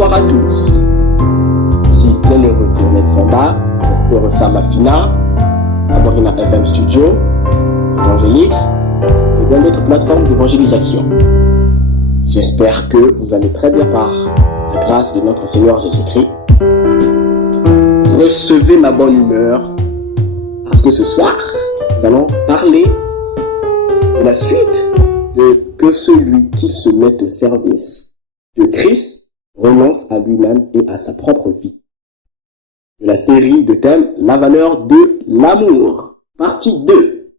bonsoir à tous. Ici bienheureux Kenneth Samba, pour Sama Fina, Aborina FM Studio, Évangélix et dans d'autres plateformes d'évangélisation. J'espère que vous allez très bien par la grâce de notre Seigneur Jésus-Christ. Recevez ma bonne humeur parce que ce soir, nous allons parler de la suite de que celui qui se met au service de Christ renonce à lui-même et à sa propre vie. De la série de thèmes La valeur de l'amour, partie 2.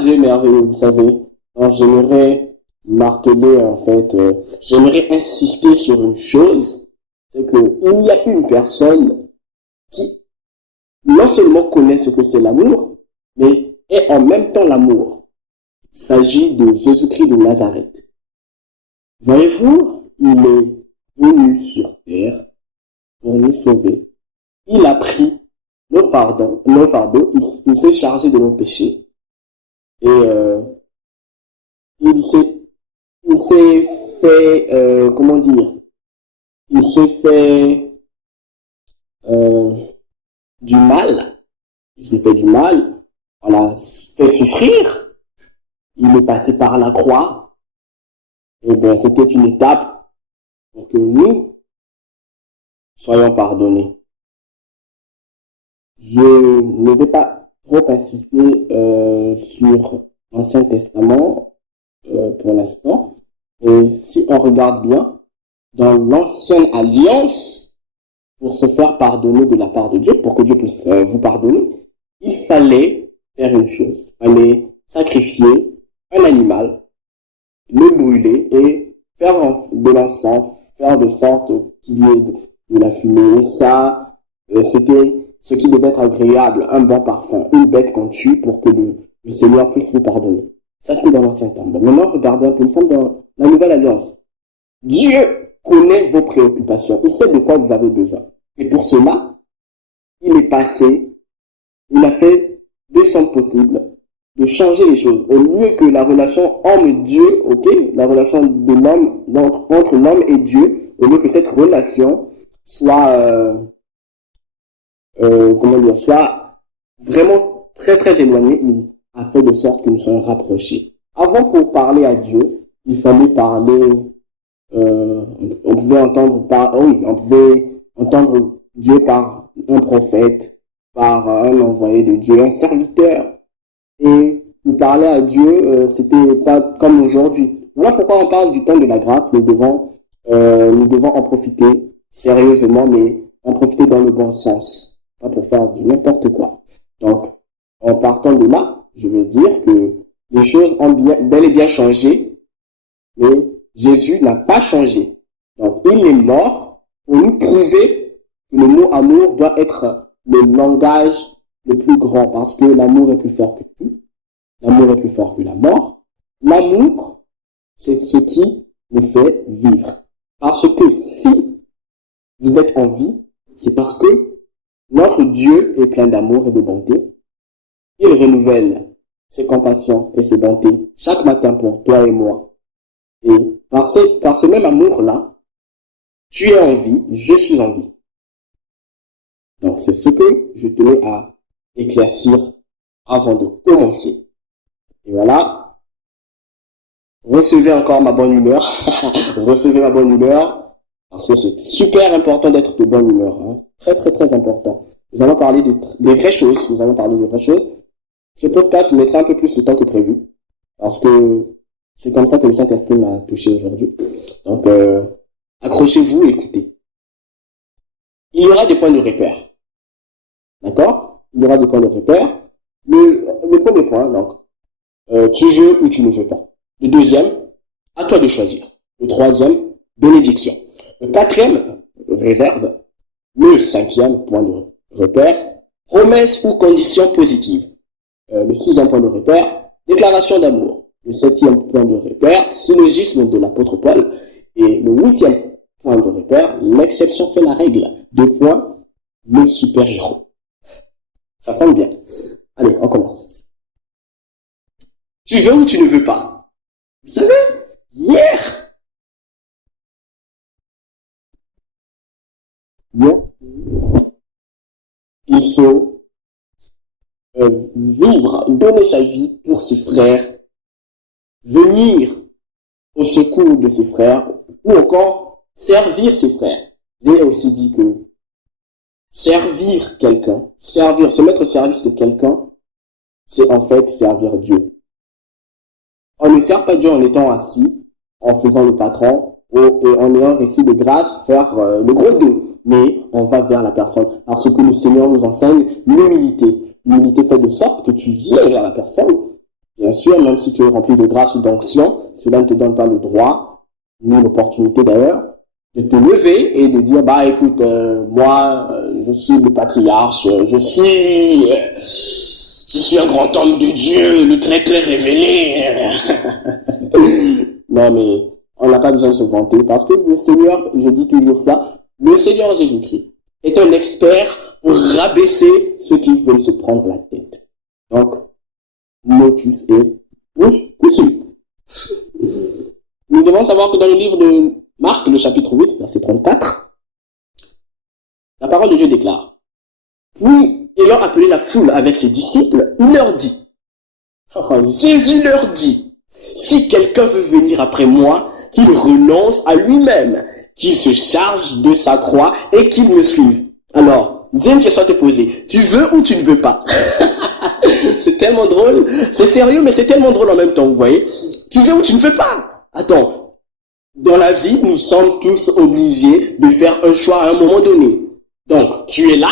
Dieu merveilleux, vous savez. Alors, j'aimerais marteler, j'aimerais insister sur une chose, c'est qu'il y a une personne qui non seulement connaît ce que c'est l'amour, mais est en même temps l'amour. Il s'agit de Jésus-Christ de Nazareth. Voyez-vous, il est venu sur terre pour nous sauver. Il a pris nos fardeaux, il s'est chargé de nos péchés. Et il s'est fait, il s'est fait du mal. Il s'est fait du mal, on a fait souffrir. Il est passé par la croix. Et bien, c'était une étape pour que nous soyons pardonnés. Je ne vais pas trop insister sur l'Ancien Testament pour l'instant. Et si on regarde bien, dans l'Ancienne Alliance, pour se faire pardonner de la part de Dieu, pour que Dieu puisse vous pardonner, il fallait faire une chose. Il fallait sacrifier un animal, le brûler et faire de l'encens, faire de sorte qu'il y ait de la fumée. Et ça, c'était ce qui devait être agréable, un bon parfum, une bête qu'on tue pour que le Seigneur puisse vous pardonner. Ça, c'était dans l'Ancien Temps. Maintenant, regardez un peu, nous sommes dans la Nouvelle Alliance. Dieu connaît vos préoccupations. Il sait de quoi vous avez besoin. Et pour cela, il est passé, il a fait deux choses possibles de changer les choses. Au lieu que la relation homme-Dieu, la relation de l'homme, entre l'homme et Dieu, au lieu que cette relation soit, soit vraiment très très éloignée, il a fait de sorte que nous soyons rapprochés. Avant, pour parler à Dieu, il fallait parler, on pouvait entendre Dieu par un prophète, par un envoyé de Dieu, un serviteur. Et nous parler à Dieu, c'était pas comme aujourd'hui. Voilà pourquoi on parle du temps de la grâce. Nous devons en profiter sérieusement, mais en profiter dans le bon sens, pas pour faire du n'importe quoi. Donc, en partant de là, je veux dire que les choses ont bel et bien changé, mais Jésus n'a pas changé. Donc, il est mort pour nous prouver que le mot amour doit être le langage le plus grand, parce que l'amour est plus fort que tout. L'amour est plus fort que la mort. L'amour, c'est ce qui nous fait vivre. Parce que si vous êtes en vie, c'est parce que notre Dieu est plein d'amour et de bonté. Il renouvelle ses compassions et ses bontés chaque matin pour toi et moi. Et par ce même amour-là, tu es en vie, je suis en vie. Donc c'est ce que je tenais à éclaircir avant de commencer. Et voilà, recevez encore ma bonne humeur, recevez ma bonne humeur, parce que c'est super important d'être de bonne humeur, hein. Très très très important. Nous allons parler des vraies choses, Ce podcast mettra un peu plus de temps que prévu, parce que c'est comme ça que le Saint-Esprit m'a touché aujourd'hui. Donc, accrochez-vous et écoutez. Il y aura des points de repère. D'accord? Il y aura des points de repère. Le premier point, donc, tu veux ou tu ne veux pas. Le deuxième, à toi de choisir. Le troisième, bénédiction. Le quatrième, réserve. Le cinquième, point de repère, promesse ou condition positive. Le sixième point de repère, déclaration d'amour. Le septième point de repère, syllogisme de l'apôtre Paul. Et le huitième point de repère, l'exception fait la règle. 2 points, le super-héros. Ça sonne bien. Allez, on commence. Tu veux ou tu ne veux pas? Vous savez, hier, faut vivre, donner sa vie pour ses frères, venir au secours de ses frères, ou encore servir ses frères. J'ai aussi dit que servir quelqu'un, se mettre au service de quelqu'un, c'est en fait servir Dieu. On ne sert pas Dieu en étant assis, en faisant le patron, et en ayant réussi de grâce, faire le gros dos. Mais on va vers la personne. Parce que le Seigneur nous enseigne l'humilité. L'humilité fait de sorte que tu viens vers la personne. Bien sûr, même si tu es rempli de grâce ou d'onction, cela ne te donne pas le droit, ni l'opportunité d'ailleurs, de te lever et de dire, bah écoute, moi, je suis le patriarche, je suis un grand homme de Dieu, le très très révélé. Non mais, on n'a pas besoin de se vanter, parce que le Seigneur, je dis toujours ça, le Seigneur Jésus-Christ est un expert pour rabaisser ceux qui veulent se prendre la tête. Donc, motus et cousu. Nous devons savoir que dans le livre de Marc, le chapitre 8, verset 34, la parole de Dieu déclare, puis, ayant appelé la foule avec ses disciples, il leur dit, Jésus leur dit, si quelqu'un veut venir après moi, qu'il renonce à lui-même, qu'il se charge de sa croix et qu'il me suive. Alors, j'ai une question à te poser. Tu veux ou tu ne veux pas? C'est tellement drôle. C'est sérieux, mais c'est tellement drôle en même temps, vous voyez. Tu veux ou tu ne veux pas? Attends. Dans la vie, nous sommes tous obligés de faire un choix à un moment donné. Donc, tu es là,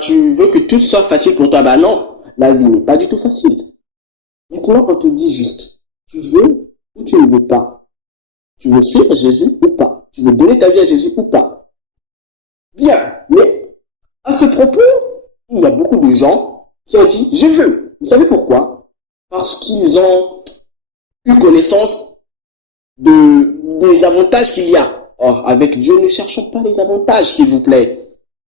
tu veux que tout soit facile pour toi. Bah non, la vie n'est pas du tout facile. Maintenant, on te dit juste, tu veux ou tu ne veux pas? Tu veux suivre Jésus ou pas? Tu veux donner ta vie à Jésus ou pas? Bien, mais à ce propos, il y a beaucoup de gens qui ont dit, je veux. Vous savez pourquoi? Parce qu'ils ont eu connaissance des avantages qu'il y a. Or, avec Dieu, ne cherchons pas les avantages, s'il vous plaît.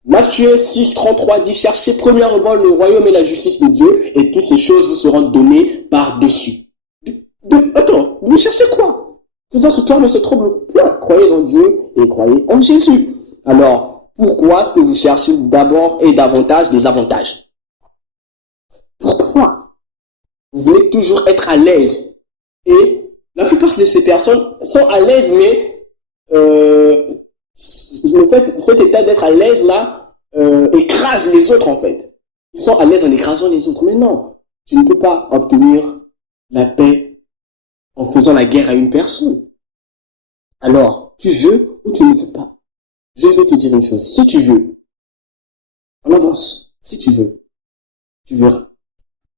Matthieu 6, 33 dit, cherchez premièrement le royaume et la justice de Dieu, et toutes ces choses vous seront données par-dessus. Attends, vous cherchez quoi? Que votre cœur ne se trouble point. Croyez en Dieu et croyez en Jésus. Alors, pourquoi est-ce que vous cherchez d'abord et davantage des avantages? Pourquoi? Vous voulez toujours être à l'aise. Et la plupart de ces personnes sont à l'aise, mais cet état d'être à l'aise là écrase les autres en fait. Ils sont à l'aise en écrasant les autres. Mais non, tu ne peux pas obtenir la paix en faisant la guerre à une personne. Alors, tu veux ou tu ne veux pas? Je vais te dire une chose. Si tu veux, on avance. Si tu veux, tu verras.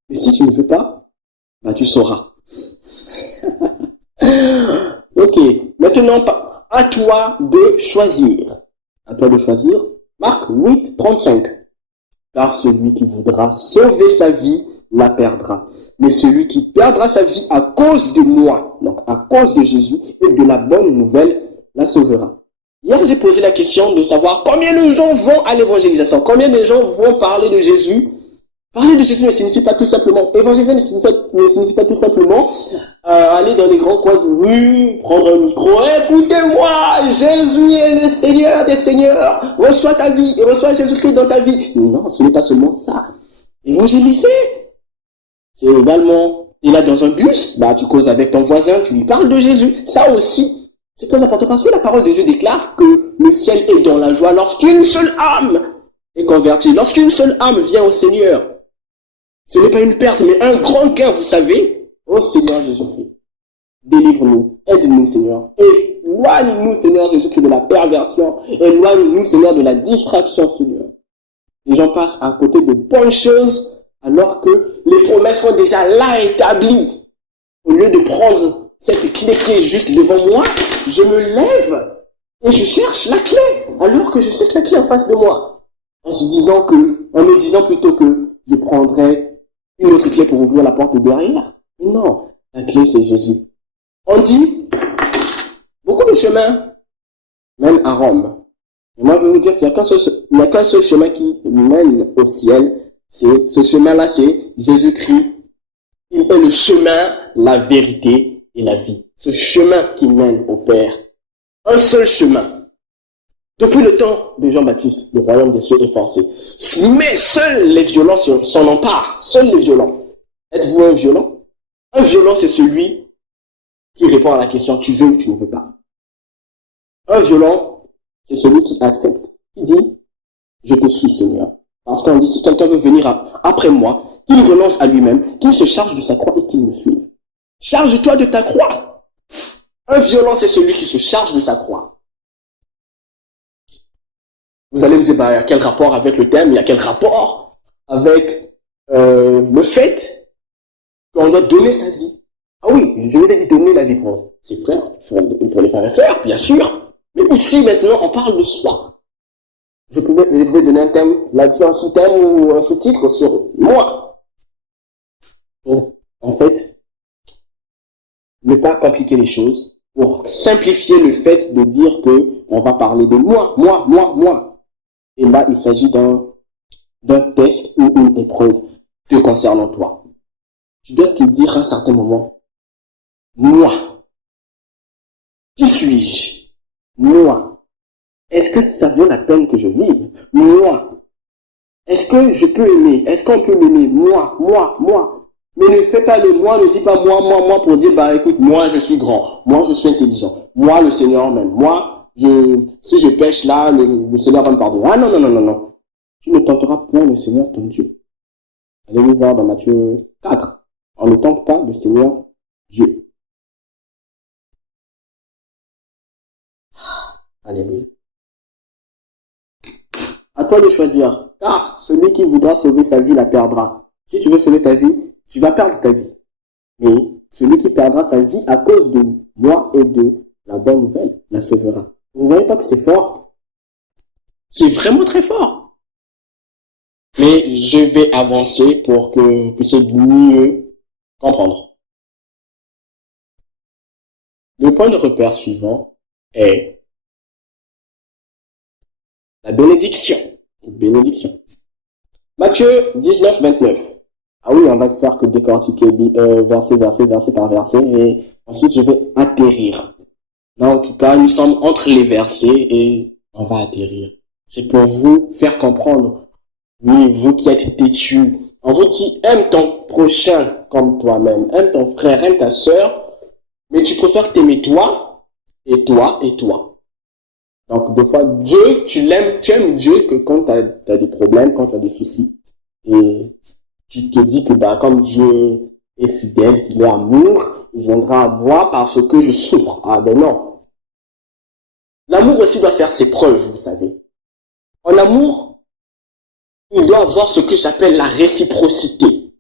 Mais si tu ne veux pas, bah tu sauras. Ok, maintenant, à toi de choisir. À toi de choisir. Marc 8, 35. Car celui qui voudra sauver sa vie la perdra. Mais celui qui perdra sa vie à cause de moi, donc à cause de Jésus et de la bonne nouvelle, la sauvera. Hier, j'ai posé la question de savoir combien de gens vont à l'évangélisation, combien de gens vont parler de Jésus. Parler de Jésus ne signifie pas tout simplement, évangéliser ne signifie pas tout simplement aller dans les grands coins de rue, prendre un micro, écoutez-moi, Jésus est le Seigneur des Seigneurs, reçois ta vie et reçois Jésus-Christ dans ta vie. Non, ce n'est pas seulement ça. Évangéliser, c'est également, tu es là dans un bus, bah tu causes avec ton voisin, tu lui parles de Jésus. Ça aussi, c'est très important parce que la parole de Dieu déclare que le ciel est dans la joie lorsqu'une seule âme est convertie, lorsqu'une seule âme vient au Seigneur. Ce n'est pas une perte, mais un grand gain, vous savez. Oh Seigneur Jésus-Christ, délivre-nous, aide-nous Seigneur. Éloigne-nous Seigneur Jésus-Christ de la perversion. Éloigne-nous Seigneur de la distraction Seigneur. Les gens passent à côté de bonnes choses alors que les promesses sont déjà là établies. Au lieu de prendre cette clé qui est juste devant moi, je me lève et je cherche la clé alors que je sais que la clé est en face de moi. En me disant plutôt que je prendrai une autre clé pour ouvrir la porte derrière. Mais non, la clé c'est Jésus. On dit, beaucoup de chemins mènent à Rome. Et moi je vais vous dire qu'il n'y a qu'un seul chemin qui mène au ciel. Ce chemin-là, c'est Jésus-Christ. Il est le chemin, la vérité et la vie. Ce chemin qui mène au Père. Un seul chemin. Depuis le temps de Jean-Baptiste, le royaume des cieux est forcé. Mais seuls les violents s'en emparent. Seuls les violents. Êtes-vous un violent? Un violent, c'est celui qui répond à la question tu veux ou tu ne veux pas. Un violent, c'est celui qui accepte, qui dit je te suis, Seigneur. Parce qu'on dit si quelqu'un veut venir après moi, qu'il renonce à lui-même, qu'il se charge de sa croix et qu'il me suive. Charge-toi de ta croix. Un violent, c'est celui qui se charge de sa croix. Vous allez me dire, bah, il y a quel rapport avec le thème? Il y a quel rapport avec le fait qu'on doit donner sa vie? Ah oui, je vous ai dit donner la vie pour ses frères, pour les frères et sœurs, bien sûr. Mais ici, maintenant, on parle de soi. Je pouvais donner un thème là-dessus, un sous-thème ou un sous-titre sur moi. Donc, en fait, ne pas compliquer les choses pour simplifier le fait de dire que on va parler de moi. Et là, il s'agit d'un test ou une épreuve te concernant toi. Tu dois te dire à un certain moment, moi, qui suis-je? Moi, est-ce que ça vaut la peine que je vive? Moi, est-ce que je peux aimer? Est-ce qu'on peut m'aimer? Moi. Mais ne fais pas le moi, ne dis pas moi pour dire, bah écoute, moi je suis grand, moi je suis intelligent, moi le Seigneur même, moi, si je pêche là, le Seigneur va me pardonner. Ah non. Tu ne tenteras point le Seigneur ton Dieu. Allez-vous voir dans Matthieu 4. On ne tente pas le Seigneur Dieu. Alléluia. À toi de choisir, car celui qui voudra sauver sa vie la perdra. Si tu veux sauver ta vie, tu vas perdre ta vie. Mais celui qui perdra sa vie à cause de moi et de la bonne nouvelle la sauvera. Vous ne voyez pas que c'est fort? C'est vraiment très fort. Mais je vais avancer pour que vous puissiez mieux comprendre. Le point de repère suivant est la bénédiction. Bénédiction. Matthieu 19, 29. Ah oui, on va faire que décortiquer verset par verset et ensuite je vais atterrir. Là, en tout cas, nous sommes entre les versets et on va atterrir. C'est pour vous faire comprendre. Oui, vous qui êtes têtus. On vous dit, aime ton prochain comme toi-même. Aime ton frère, aime ta sœur. Mais tu préfères t'aimer toi, et toi, et toi. Donc, des fois, Dieu, tu aimes Dieu que quand tu as des problèmes, quand tu as des soucis. Et tu te dis que bah, comme Dieu est fidèle, qu'il est amour, il viendra à moi parce que je souffre. Ah ben non. L'amour aussi doit faire ses preuves, vous savez. En amour, il doit avoir ce que j'appelle la réciprocité.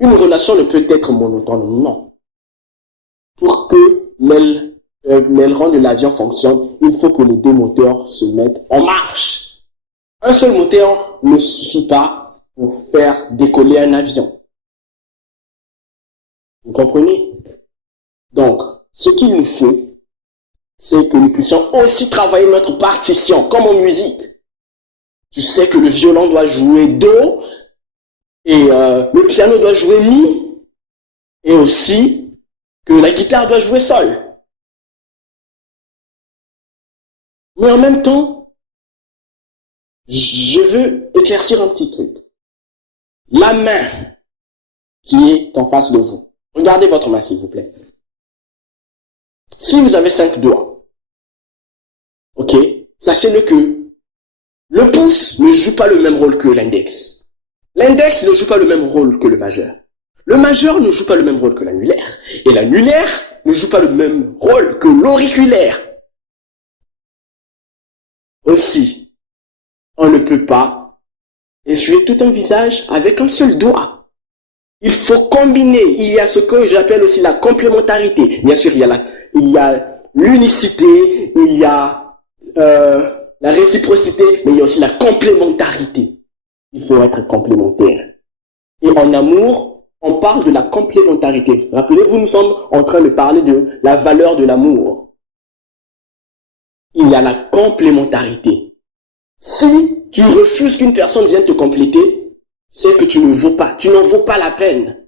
Une relation ne peut être monotone, non. Pour que l'aileron de l'avion fonctionne, il faut que les deux moteurs se mettent en marche. Un seul moteur ne suffit pas pour faire décoller un avion. Vous comprenez? Donc, ce qu'il nous faut, c'est que nous puissions aussi travailler notre partition, comme en musique. Tu sais que le violon doit jouer Do, et le piano doit jouer Mi, et aussi que la guitare doit jouer Sol. Mais en même temps, je veux éclaircir un petit truc. La main qui est en face de vous. Regardez votre main, s'il vous plaît. Si vous avez 5 doigts, ok, sachez-le que le pouce ne joue pas le même rôle que l'index. L'index ne joue pas le même rôle que le majeur. Le majeur ne joue pas le même rôle que l'annulaire. Et l'annulaire ne joue pas le même rôle que l'auriculaire. Aussi, on ne peut pas essuyer tout un visage avec un seul doigt. Il faut combiner. Il y a ce que j'appelle aussi la complémentarité. Bien sûr, il y a l'unicité, il y a la réciprocité, mais il y a aussi la complémentarité. Il faut être complémentaire. Et en amour, on parle de la complémentarité. Rappelez-vous, nous sommes en train de parler de la valeur de l'amour. Il y a la complémentarité. Si tu refuses qu'une personne vienne te compléter, c'est que tu n'en vaux pas la peine.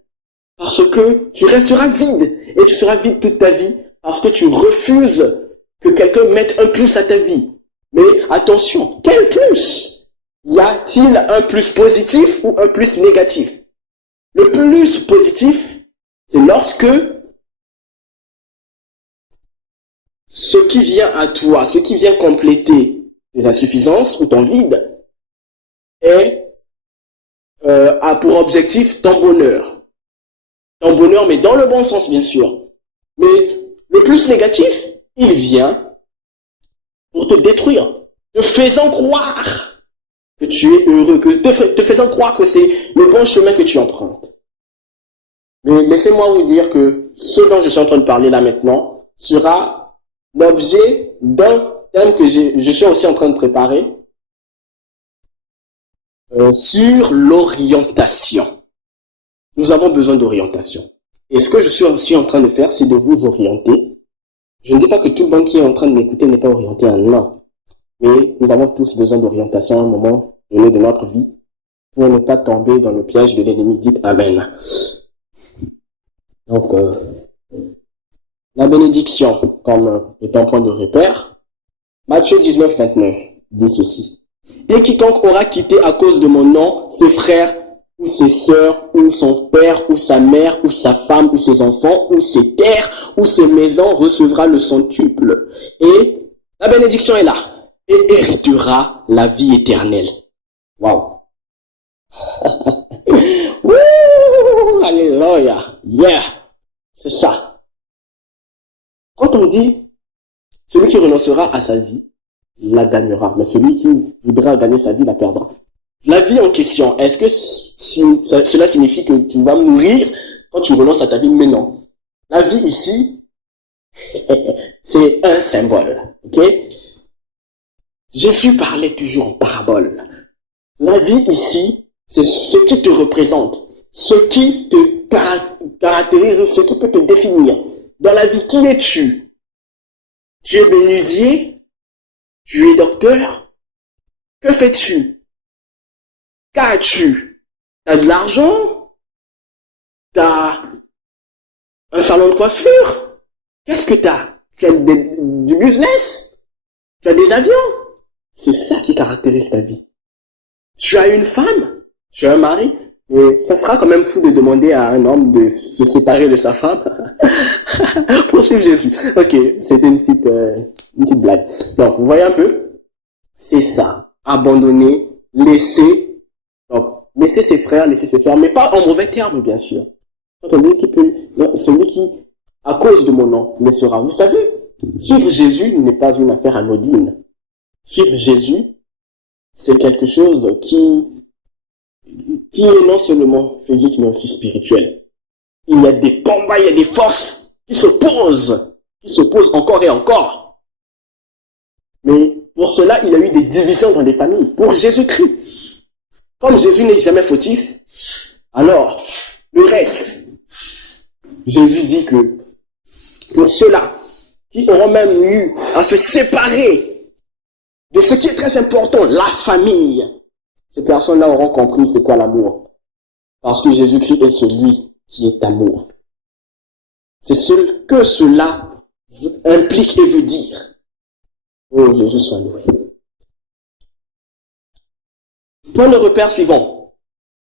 Parce que tu resteras vide. Et tu seras vide toute ta vie parce que tu refuses que quelqu'un mette un plus à ta vie. Mais attention, quel plus? Y a-t-il un plus positif ou un plus négatif? Le plus positif, c'est lorsque ce qui vient à toi, ce qui vient compléter tes insuffisances ou ton vide, a pour objectif ton bonheur. Ton bonheur, mais dans le bon sens, bien sûr. Mais le plus négatif, il vient pour te détruire, te faisant croire que tu es heureux, te faisant croire que c'est le bon chemin que tu empruntes. Mais laissez-moi vous dire que ce dont je suis en train de parler là maintenant sera l'objet d'un thème que je suis aussi en train de préparer sur l'orientation. Nous avons besoin d'orientation. Et ce que je suis aussi en train de faire, c'est de vous orienter. Je ne dis pas que tout le monde qui est en train de m'écouter n'est pas orienté à non. Mais nous avons tous besoin d'orientation à un moment donné de notre vie pour ne pas tomber dans le piège de l'ennemi. Dites Amen. Donc, la bénédiction comme étant point de repère. Matthieu 19, 29 dit ceci. Et quiconque aura quitté à cause de mon nom ses frères ou ses sœurs, ou son père, ou sa mère, ou sa femme, ou ses enfants, ou ses terres, ou ses maisons, recevra le centuple. Et la bénédiction est là. Et héritera la vie éternelle. Waouh. Alléluia. Yeah. C'est ça. Quand on dit, celui qui renoncera à sa vie, la gagnera. Mais celui qui voudra gagner sa vie, la perdra. La vie en question, est-ce que cela signifie que tu vas mourir quand tu renonces à ta vie? Mais non. La vie ici, c'est un symbole. Ok? Jésus parlait toujours en parabole. La vie ici, c'est ce qui te représente, ce qui te caractérise, ce qui peut te définir. Dans la vie, qui es-tu? Tu es menuisier? Tu es docteur? Que fais-tu? Qu'as-tu? T'as de l'argent? T'as un salon de coiffure? Qu'est-ce que t'as? Tu as du business? Tu as des avions? C'est ça qui caractérise ta vie. Tu as une femme? Tu as un mari? Mais ça sera quand même fou de demander à un homme de se séparer de sa femme pour suivre Jésus. Ok, c'était une petite blague. Donc, vous voyez un peu? C'est ça. Abandonner, laisser. Donc, laisser ses frères, laisser ses soeurs, mais pas en mauvais termes, bien sûr. Quand on dit qu'il peut, non, celui qui, à cause de mon nom, laissera. Vous savez, suivre Jésus n'est pas une affaire anodine. Suivre Jésus, c'est quelque chose qui est non seulement physique, mais aussi spirituel. Il y a des combats, il y a des forces qui s'opposent encore et encore. Mais pour cela, il y a eu des divisions dans les familles. Pour Jésus-Christ, comme Jésus n'est jamais fautif, alors, le reste, Jésus dit que pour ceux-là qui auront même eu à se séparer de ce qui est très important, la famille, ces personnes-là auront compris c'est quoi l'amour. Parce que Jésus-Christ est celui qui est amour. C'est ce que cela implique et veut dire. Oh, Jésus soit loué. Point de repère suivant,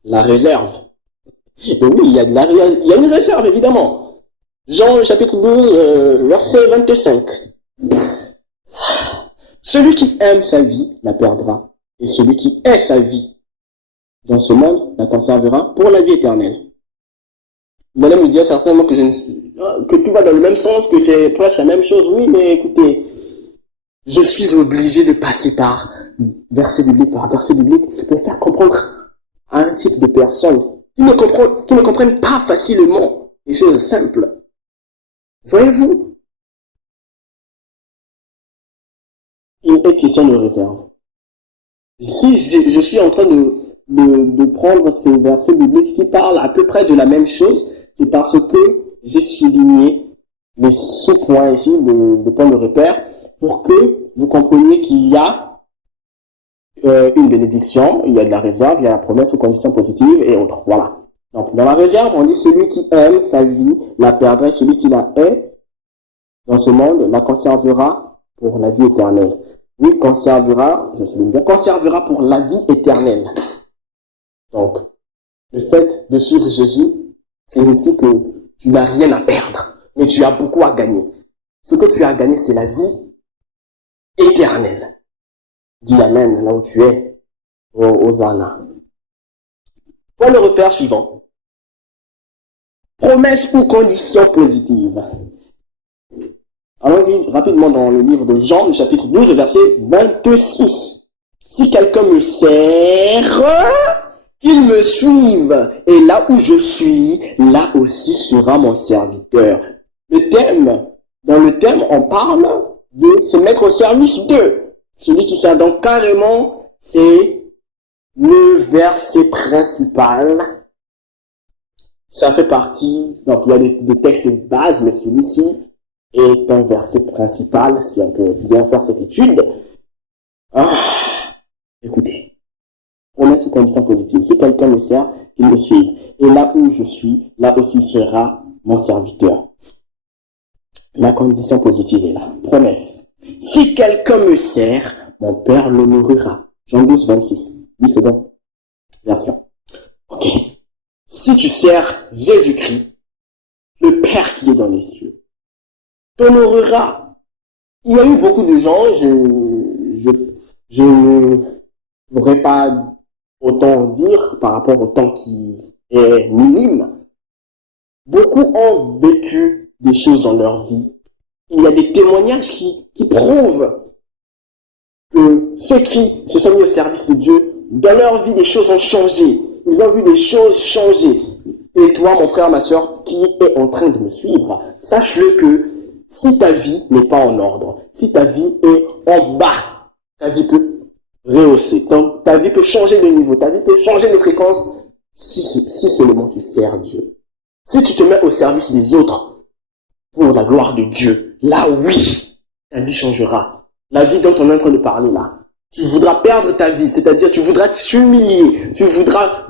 la réserve. Et oui, il y a une réserve, évidemment. Jean chapitre 12, verset 25. Celui qui aime sa vie la perdra, et celui qui hait sa vie dans ce monde la conservera pour la vie éternelle. Vous allez me dire certainement que tout va dans le même sens, que c'est presque la même chose. Oui, mais écoutez, je suis obligé de passer par verset biblique pour faire comprendre à un type de personnes qui ne comprennent pas facilement les choses simples. Voyez-vous, il est question de réserve. Si je suis en train de prendre ces versets bibliques qui parlent à peu près de la même chose, c'est parce que j'ai souligné les sous-points ici de points de repère pour que vous compreniez qu'il y a une bénédiction, il y a de la réserve, il y a la promesse aux conditions positives et autres. Voilà. Donc, dans la réserve, on dit celui qui aime sa vie la perdra, celui qui la hait dans ce monde la conservera pour la vie éternelle. Oui, conservera, je souligne bien, conservera pour la vie éternelle. Donc, le fait de suivre Jésus signifie que tu n'as rien à perdre, mais tu as beaucoup à gagner. Ce que tu as gagné, c'est la vie éternelle. Dis Amen là où tu es, Hosanna. Pour le repère suivant, promesse ou condition positive. Allons-y rapidement dans le livre de Jean, le chapitre 12, verset 26. Si quelqu'un me sert, qu'il me suive, et là où je suis, là aussi sera mon serviteur. Dans le thème, on parle de se mettre au service d'eux. Celui qui sert, donc carrément, c'est le verset principal. Ça fait partie, donc il y a des textes de base, mais celui-ci est un verset principal, si on peut bien faire cette étude. Écoutez, promesse ou condition positive. Si quelqu'un me sert, qu'il me suive. Et là où je suis, là aussi sera mon serviteur. La condition positive est là. Promesse. Si quelqu'un me sert, mon Père le nourrira. Jean 12, 26. 10 secondes. Version. Ok. Si tu sers Jésus-Christ, le Père qui est dans les cieux, t'honorera. Il y a eu beaucoup de gens, je ne voudrais pas autant dire par rapport au temps qui est minime. Beaucoup ont vécu des choses dans leur vie. Il y a des témoignages qui prouvent que ceux qui se sont mis au service de Dieu, dans leur vie, des choses ont changé. Ils ont vu des choses changer. Et toi, mon frère, ma soeur, qui est en train de me suivre, sache-le que si ta vie n'est pas en ordre, si ta vie est en bas, ta vie peut rehausser, ta vie peut changer de niveau, ta vie peut changer de fréquence, si seulement tu sers Dieu. Si tu te mets au service des autres pour la gloire de Dieu, là oui, ta vie changera. La vie dont on est en train de parler là. Tu voudras perdre ta vie, c'est-à-dire tu voudras t'humilier, tu voudras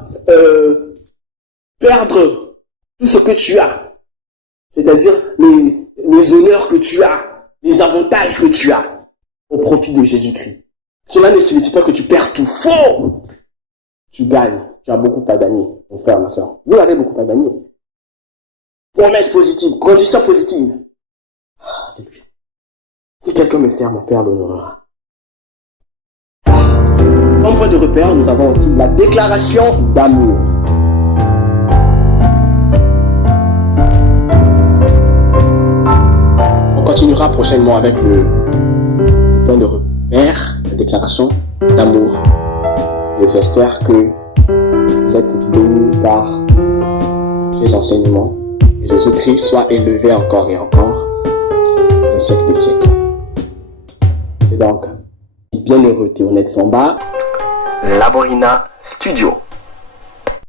perdre tout ce que tu as. C'est-à-dire les honneurs que tu as, les avantages que tu as au profit de Jésus-Christ. Cela ne signifie pas que tu perds tout. Faux! Tu gagnes. Tu as beaucoup à gagner, mon frère, ma soeur. Vous avez beaucoup à gagner. Promesse positive, condition positive. Si quelqu'un me sert, mon Père l'honorera. Comme point de repère, nous avons aussi la déclaration d'amour. On continuera prochainement avec le point de repère, la déclaration d'amour. Et j'espère que vous êtes bénis par ces enseignements. Jésus-Christ soit élevé encore et encore, le siècle des siècles. C'est donc Bienheureux Théonette Samba, Laborina Studio.